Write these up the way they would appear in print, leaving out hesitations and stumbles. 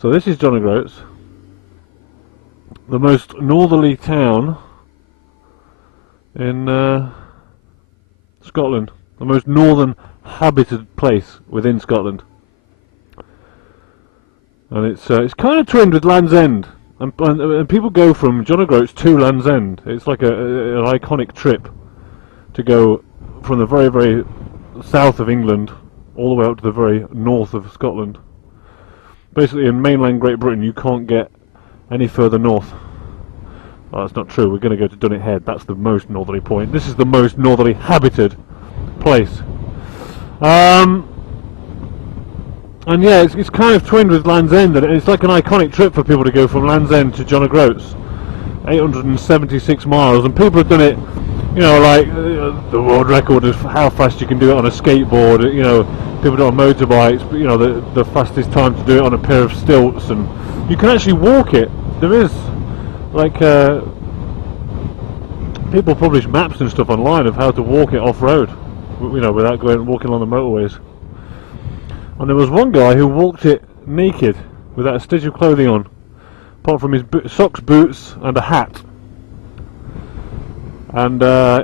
So this is John o' Groats, the most northerly town in Scotland, the most northern habited place within Scotland, and it's kind of twinned with Land's End, and people go from John o' Groats to Land's End. It's like an iconic trip to go from the very, very south of England all the way up to the very north of Scotland. Basically, in mainland Great Britain, you can't get any further north. Oh, that's not true. We're going to go to Dunnet Head. That's the most northerly point. This is the most northerly habited place. And yeah, it's kind of twinned with Land's End, and it's like an iconic trip for people to go from Land's End to John o' Groats. 876 miles, and people have done it, you know, like the world record is how fast you can do it on a skateboard. You know, people do it on motorbikes, but you know, the fastest time to do it on a pair of stilts, and you can actually walk it. There is like people publish maps and stuff online of how to walk it off-road, you know, without walking along the motorways. And there was one guy who walked it naked, without a stitch of clothing on, apart from his socks, boots, and a hat. And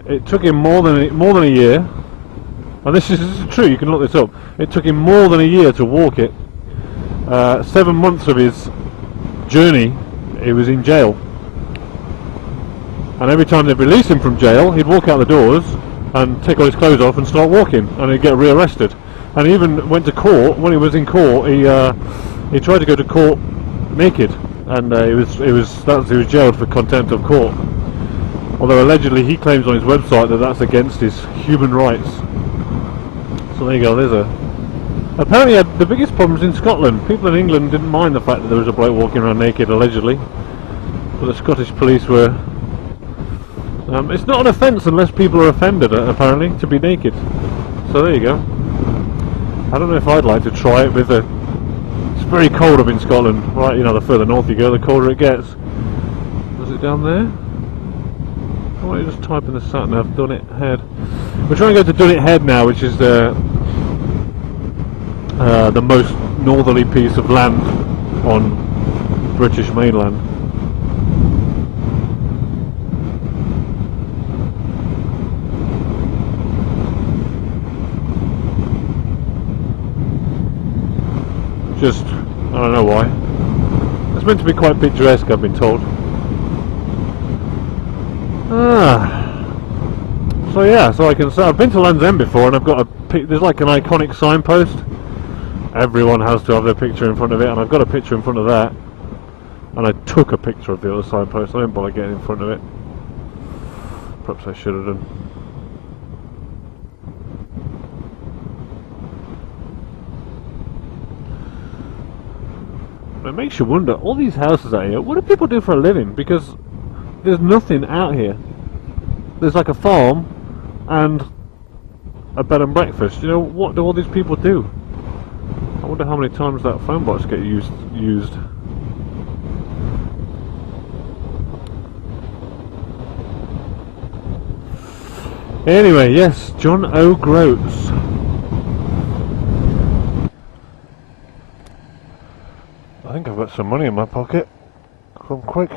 it took him more than a year. And this is true. You can look this up. It took him more than a year to walk it. 7 months of his journey, he was in jail. And every time they'd release him from jail, he'd walk out the doors and take all his clothes off and start walking, and he'd get rearrested. And he even went to court. When he was in court, he tried to go to court naked, and he was jailed for contempt of court. Although allegedly he claims on his website that that's against his human rights. So there you go. Apparently the biggest problems in Scotland. People in England didn't mind the fact that there was a bloke walking around naked, allegedly, but the Scottish police were. It's not an offence unless people are offended, apparently, to be naked. So there you go. I don't know if I'd like to try it with It's very cold up in Scotland, right? You know, the further north you go, the colder it gets. Was it down there? Why don't you just type in the sat nav, Dunnet Head. We're trying to go to Dunnet Head now, which is the most northerly piece of land on British mainland. Just, I don't know why. It's meant to be quite picturesque, I've been told. So yeah, so I can say I've been to Land's End before, and I've got there's like an iconic signpost. Everyone has to have their picture in front of it, and I've got a picture in front of that. And I took a picture of the other signpost. I didn't bother getting in front of it. Perhaps I should have done. It makes you wonder, all these houses out here, what do people do for a living? Because there's nothing out here. There's like a farm and a bed and breakfast. You know, what do all these people do? I wonder how many times that phone box gets used. Anyway, yes, John o' Groats. I think I've got some money in my pocket. Come quick.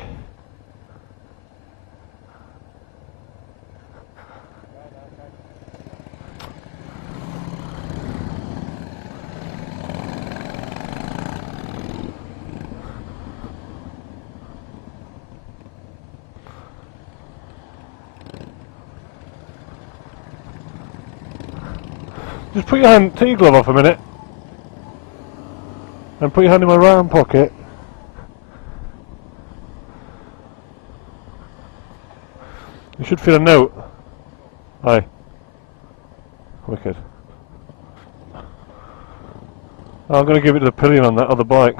Just put your hand, take your glove off a minute. And put your hand in my right hand pocket. You should feel a note. Aye. Wicked. I'm going to give it to the pillion on that other bike.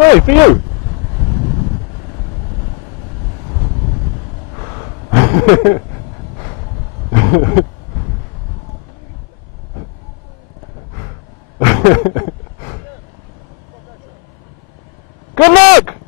Hey, for you! Good luck!